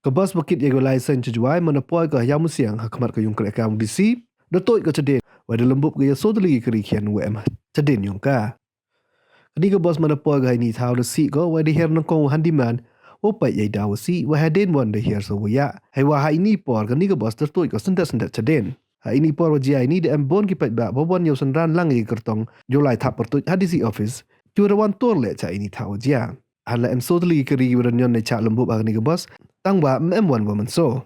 Kebas bukit jego license cejuai menepoi ke yang musiang hakmat ke yung kerekam disi, datoi ke chadien, wada lembub ke sodli kerikian WM chadien yung ka. Kini kebas menepoi ke ini tahu desi ke wada her nengkong handiman, opai yai daw si wa hadin wan de her so ya. Hai wa ha ini por kini kebas datoi ke sendat-sendat chadien. Ha ini por wajia ini de ambon ki pat ba bobon yo senran langi kertong jolai tap pertut hadisi office. Jurawan tor le cha ini tahu jia. Hala em sodli keri berenyon ne cha lembub agni kebas tang ba M1 woman so.